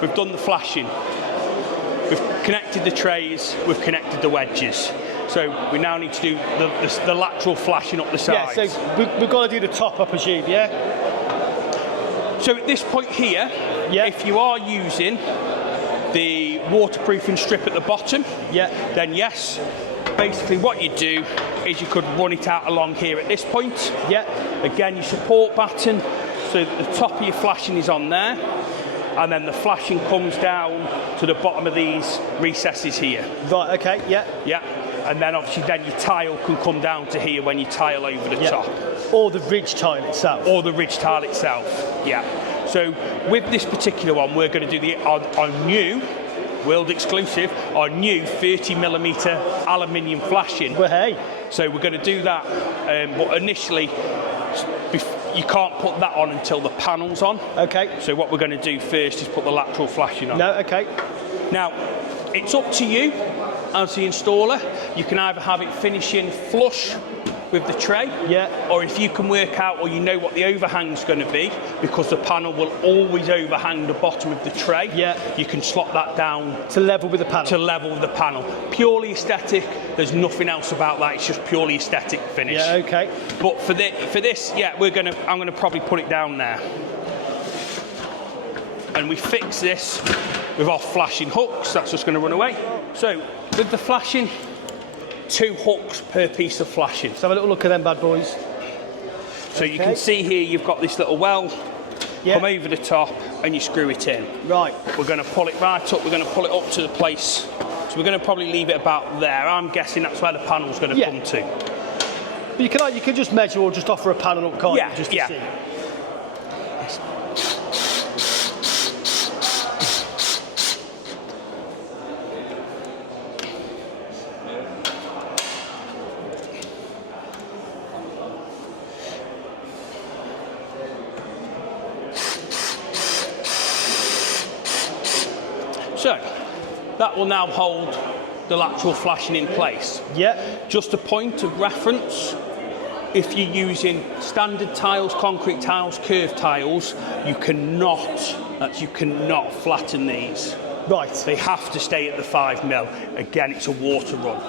we've done the flashing. We've connected the trays, we've connected the wedges. So we now need to do the lateral flashing up the sides. Yeah, so we've got to do the top, I presume, yeah? So at this point here, yeah, if you are using the waterproofing strip at the bottom, yeah, then yes, basically what you do is you could run it out along here at this point. Yeah. Again, your support batten, so that the top of your flashing is on there, and then the flashing comes down to the bottom of these recesses here. Right, okay, yeah. Yeah, and then obviously then your tile can come down to here when you tile over the top. Or the ridge tile itself. Or the ridge tile itself, yeah. So with this particular one, we're going to do our new, world exclusive, our new 30mm aluminium flashing. Well, hey. So we're going to do that, but initially, you can't put that on until the panel's on. Okay. So what we're going to do first is put the lateral flashing on. No, okay. Now, it's up to you as the installer. You can either have it finishing flush with the tray, yeah, or if you can work out or you know what the overhang's going to be, because the panel will always overhang the bottom of the tray, yeah, you can slot that down to level with the panel. To level with the panel. Purely aesthetic, there's nothing else about that, it's just purely aesthetic finish. Yeah, okay. But for this, yeah, I'm gonna probably put it down there. And we fix this with our flashing hooks, that's just gonna run away. So, with the flashing, 2 hooks per piece of flashing. Let's have a little look at them bad boys. So you can see here you've got this little well, come over the top and you screw it in. Right. We're going to pull it right up, we're going to pull it up to the place. So we're going to probably leave it about there. I'm guessing that's where the panel's going to come to. But you can just measure or just offer a panel up, can't you? Just to see. So, that will now hold the lateral flashing in place. Yeah. Just a point of reference, if you're using standard tiles, concrete tiles, curved tiles, you cannot flatten these. Right. They have to stay at the 5mm. Again, it's a water run.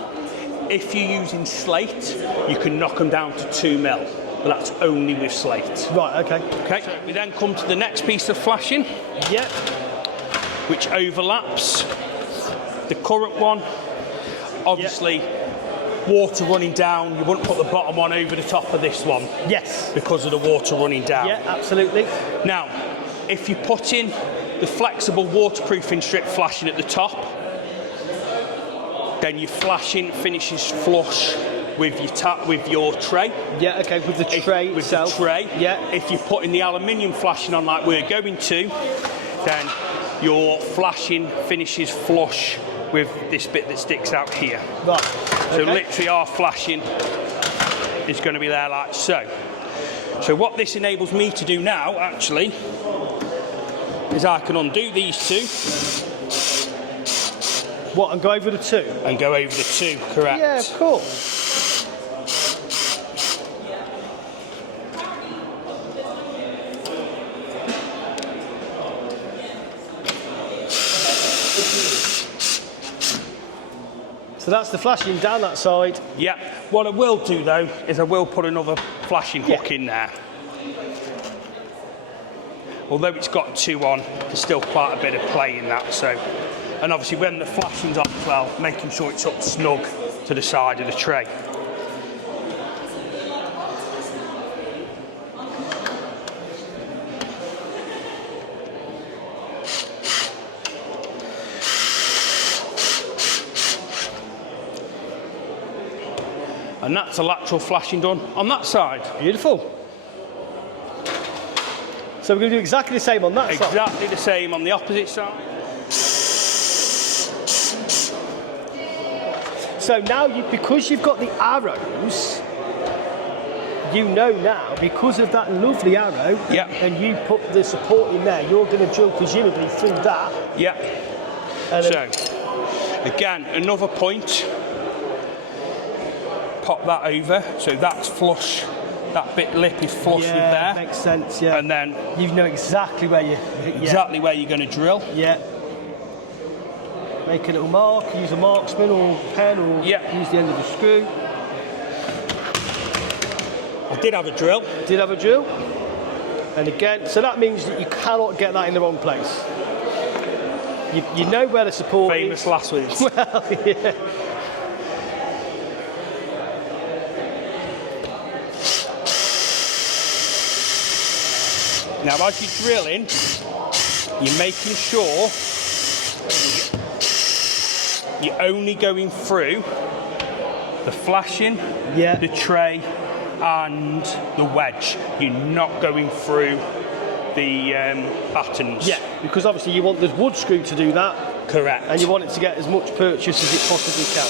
If you're using slate, you can knock them down to 2mm, but that's only with slate. Right, okay. Okay, so we then come to the next piece of flashing. Yeah. Which overlaps the current one. Obviously, water running down, you wouldn't put the bottom one over the top of this one. Yes. Because of the water running down. Yeah, absolutely. Now, if you put in the flexible waterproofing strip flashing at the top, then your flashing finishes flush with your tray. Yeah, okay, with the tray itself. With the tray. Yeah. If you put in the aluminium flashing on like we're going to, then your flashing finishes flush with this bit that sticks out here. Right. So literally our flashing is going to be there like so. So what this enables me to do now, actually, is I can undo these 2. What, and go over the 2? And go over the 2, correct. Yeah, of course. So that's the flashing down that side. Yeah. What I will do though is I will put another flashing hook in there. Although it's got 2 on, there's still quite a bit of play in that. So, and obviously when the flashing's on as well, making sure it's up snug to the side of the tray. And that's a lateral flashing done on that side. Beautiful. So we're going to do exactly the same on that side? Exactly the same on the opposite side. So now, because you've got the arrows, you know now, because of that lovely arrow, and you put the support in there, you're going to drill presumably through that. Yeah. So, again, another point. Pop that over, so that's flush that bit lip is flush with Yeah, there. makes sense, yeah. And then you know exactly where you... where you're going to drill. Yeah. Make a little mark, use a marksman or pen, or use the end of the screw. I did have a drill. Did have a drill. And again, so that means that you cannot get that in the wrong place. You know where the support Famous is. last words. Well, yeah. Now, as you're drilling, you're making sure you're only going through the flashing, the tray, and the wedge. You're not going through the battens. Yeah, because obviously you want the wood screw to do that. Correct. And you want it to get as much purchase as it possibly can.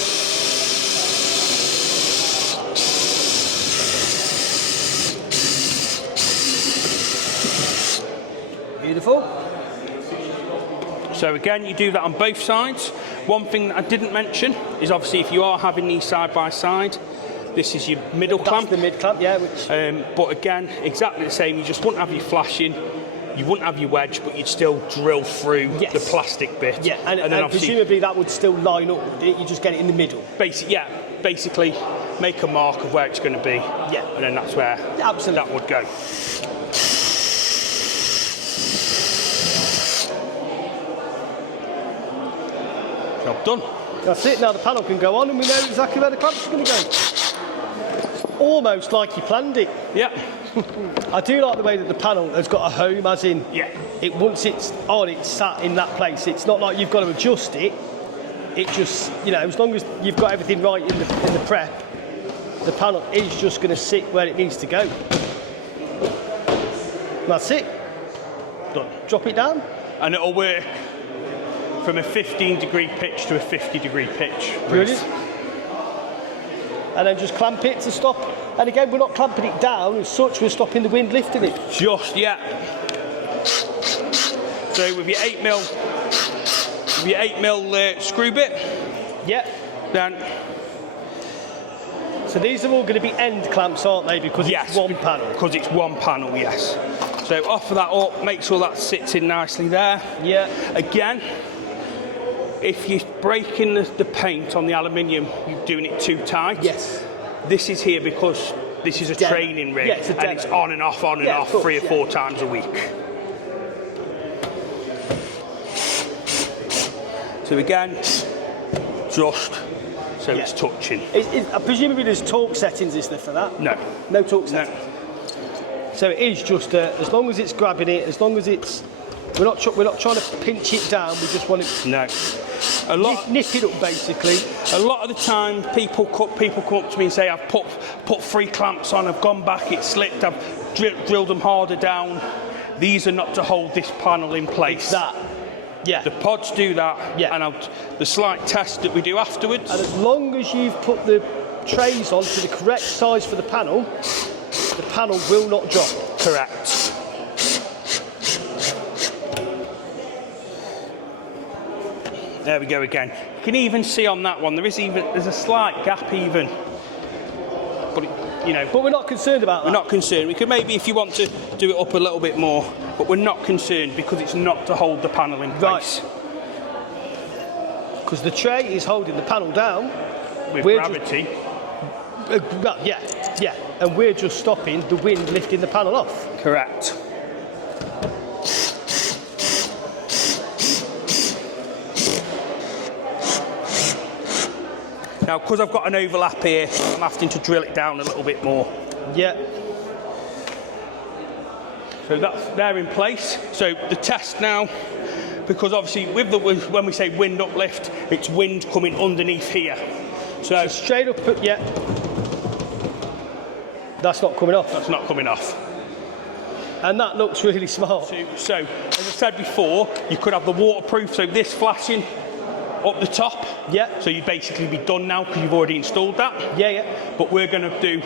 Beautiful. So again, you do that on both sides. One thing that I didn't mention is obviously if you are having these side by side, this is your middle clamp. That's the mid clamp, yeah. But again, exactly the same. You just wouldn't have your flashing, you wouldn't have your wedge, but you'd still drill through the plastic bit. Yeah, and then presumably that would still line up, wouldn't it? You just get it in the middle. Basically make a mark of where it's going to be. Yeah. And then that's where that would go. Job done. That's it, now the panel can go on and we know exactly where the clamps are going to go. Almost like you planned it. Yeah. I do like the way that the panel has got a home, as in, once it's on, it's sat in that place. It's not like you've got to adjust it. It just, as long as you've got everything right in the prep, the panel is just going to sit where it needs to go. That's it. Done. Drop it down. And it'll work from a 15-degree pitch to a 50-degree pitch. Brilliant. And then just clamp it to stop. And again, we're not clamping it down as such, we're stopping the wind lifting it. So with your 8mm, screw bit. Then. So these are all going to be end clamps, aren't they? Because it's one panel. Because it's one panel, yes. So offer that up, make sure that sits in nicely there. Yeah. Again, if you're breaking the paint on the aluminium, you're doing it too tight. Yes. This is here because this is a training rig, and it's on and off, 3 or 4 times a week. So again, just so it's touching. Presumably there's torque settings, is there, for that? No. No torque settings? No. So it is just, as long as it's grabbing it, as long as it's... We're not trying to pinch it down, we just want to... No. Nip it up, basically. A lot of the time, people come up to me and say, I've put 3 clamps on, I've gone back, it's slipped, I've drilled them harder down. These are not to hold this panel in place. The pods do that, and the slight test that we do afterwards. And as long as you've put the trays on to the correct size for the panel will not drop. Correct. There we go again. You can even see on that one, there's a slight gap even. But But we're not concerned about that. We're not concerned. We could maybe, if you want to, do it up a little bit more, but we're not concerned because it's not to hold the panel in place. Because the tray is holding the panel down. With gravity. And we're just stopping the wind lifting the panel off. Correct. Now, because I've got an overlap here, I'm having to drill it down a little bit more. Yeah. So they're in place. So the test now, because obviously when we say wind uplift, it's wind coming underneath here. So straight up, that's not coming off. That's not coming off. And that looks really smart. So as I said before, you could have the waterproof, so this flashing up the top. Yeah. So you'd basically be done now because you've already installed that. Yeah. But we're going to do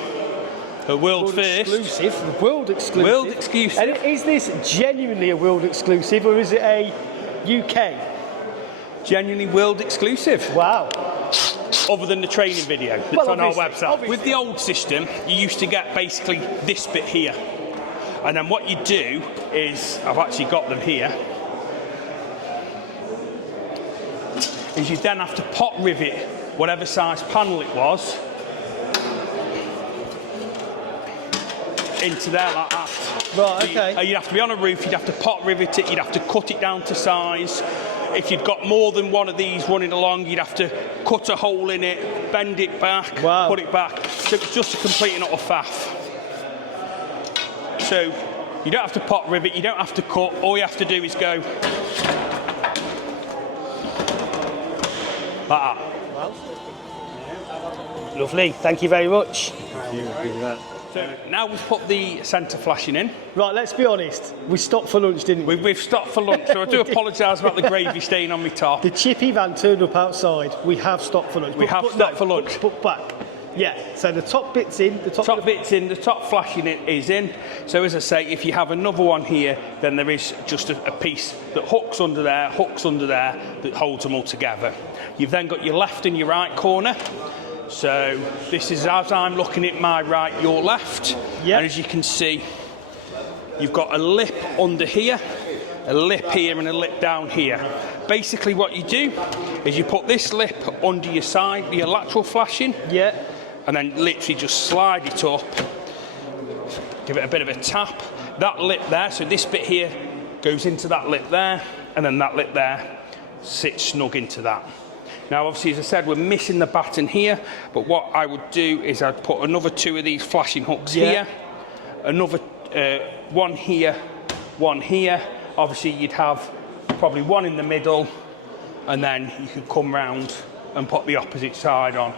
a world first. Exclusive. World exclusive. World exclusive. And is this genuinely a world exclusive, or is it a UK? Genuinely world exclusive. Wow. other than the training video that's on our website. Obviously. With the old system, you used to get basically this bit here. And then what you do is, I've actually got them here, is you then have to pot rivet whatever size panel it was into there like that. Right, okay. You'd have to be on a roof, you'd have to pot rivet it, you'd have to cut it down to size. If you'd got more than one of these running along, you'd have to cut a hole in it, bend it back, put it back. So it's just a complete and utter faff. So you don't have to pot rivet, you don't have to cut, all you have to do is go like that. Lovely, thank you very much. So now we've put the centre flashing in. Right, let's be honest. We stopped for lunch, didn't we? We've stopped for lunch, so I do apologise about the gravy stain on my top. The chippy van turned up outside. We have stopped for lunch. We have stopped for lunch. Put back. Yeah, so the top bit's in. The top bit's in, the top flashing is in. So as I say, if you have another one here, then there is just a piece that hooks under there, that holds them all together. You've then got your left and your right corner. So this is as I'm looking at my right, your left. Yep. And as you can see, you've got a lip under here, a lip here and a lip down here. Basically what you do is you put this lip under your side, your lateral flashing. Yeah. And then literally just slide it up, give it a bit of a tap. That lip there, so this bit here goes into that lip there, and then that lip there sits snug into that. Now obviously, as I said, we're missing the batten here, but what I would do is I'd put another 2 of these flashing hooks here, another one here. Obviously you'd have probably one in the middle, and then you could come round and put the opposite side on.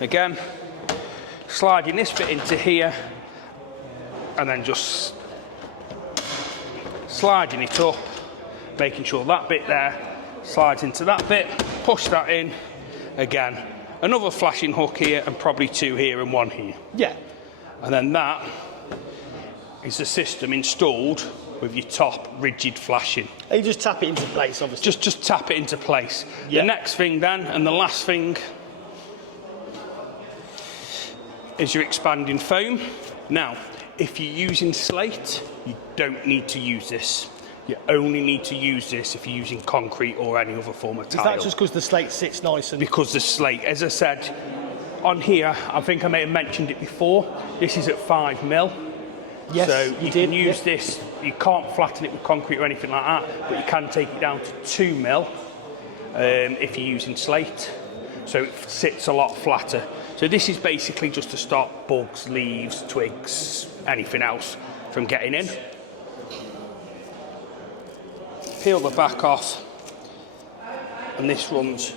Again, sliding this bit into here, and then just sliding it up, making sure that bit there slides into that bit, push that in, again, another flashing hook here, and probably 2 here and 1 here. Yeah. And then that is the system installed with your top rigid flashing. And you just tap it into place, obviously. Just tap it into place. The next thing then, and the last thing, is your expanding foam. Now, if you're using slate, you don't need to use this. You only need to use this if you're using concrete or any other form of tile. Is that just because the slate sits nice? And because the slate, as I said, on here, I think I may have mentioned it before, this is at 5mm. Yes, so you can use this, you can't flatten it with concrete or anything like that, but you can take it down to 2mm if you're using slate. So it sits a lot flatter. So this is basically just to stop bugs, leaves, twigs, anything else from getting in. Peel the back off, and this runs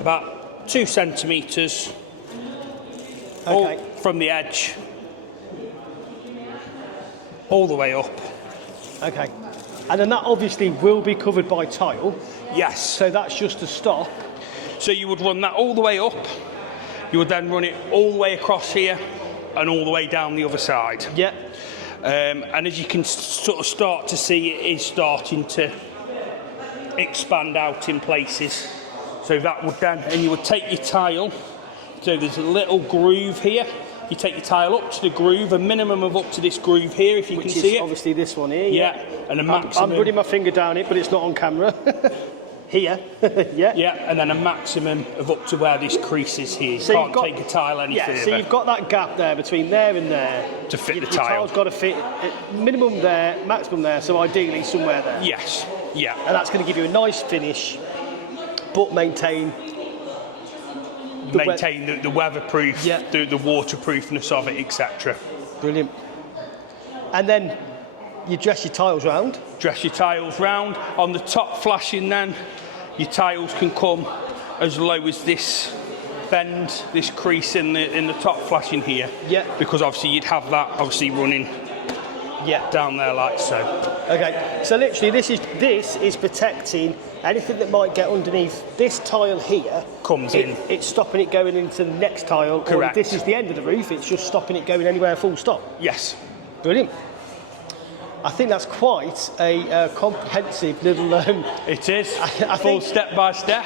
about 2 centimetres from the edge all the way up. Okay. And then that obviously will be covered by tile. Yes. So that's just to stop. So you would run that all the way up, you would then run it all the way across here and all the way down the other side. Yeah. And as you can sort of start to see, it is starting to expand out in places. So that would then, and you would take your tile, so there's a little groove here. You take your tile up to the groove, a minimum of up to this groove here, if you can see it. Obviously this one here. Yeah, and a maximum. I'm running my finger down it, but it's not on camera. Here, yeah. Yeah, and then a maximum of up to where this crease is here. You so can't take a tile any further. So you've got that gap there between there and there. To fit the your tile. Your tile's got to fit minimum there, maximum there, so ideally somewhere there. Yes, yeah. And that's going to give you a nice finish, but maintain the weatherproof, the waterproofness of it, etc. Brilliant. And then you dress your tiles round. Dress your tiles round. On the top flashing then, your tiles can come as low as this bend, this crease in the top flashing here. Yeah. Because obviously you'd have that obviously running down there like so. Okay, so literally this is protecting anything that might get underneath this tile here. Comes in. It's stopping it going into the next tile. Correct. Or if this is the end of the roof, it's just stopping it going anywhere full stop. Yes. Brilliant. I think that's quite a comprehensive little. It is. I Full think step by step.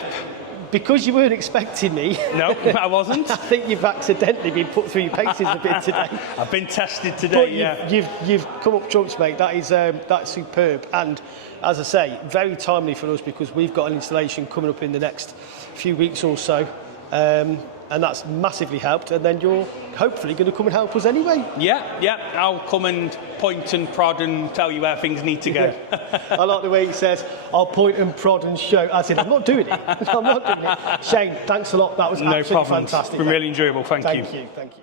because you weren't expecting me. No, I wasn't. I think you've accidentally been put through your paces a bit today. I've been tested today. But you've come up trumps, mate. That's superb. And as I say, very timely for us because we've got an installation coming up in the next few weeks or so. And that's massively helped. And then you're hopefully going to come and help us anyway. Yeah. I'll come and point and prod and tell you where things need to go. Yeah. I like the way he says, I'll point and prod and show. I said, I'm not doing it. I'm not doing it. Shane, thanks a lot. That was absolutely fantastic. It's been really enjoyable. Thank you. Thank you.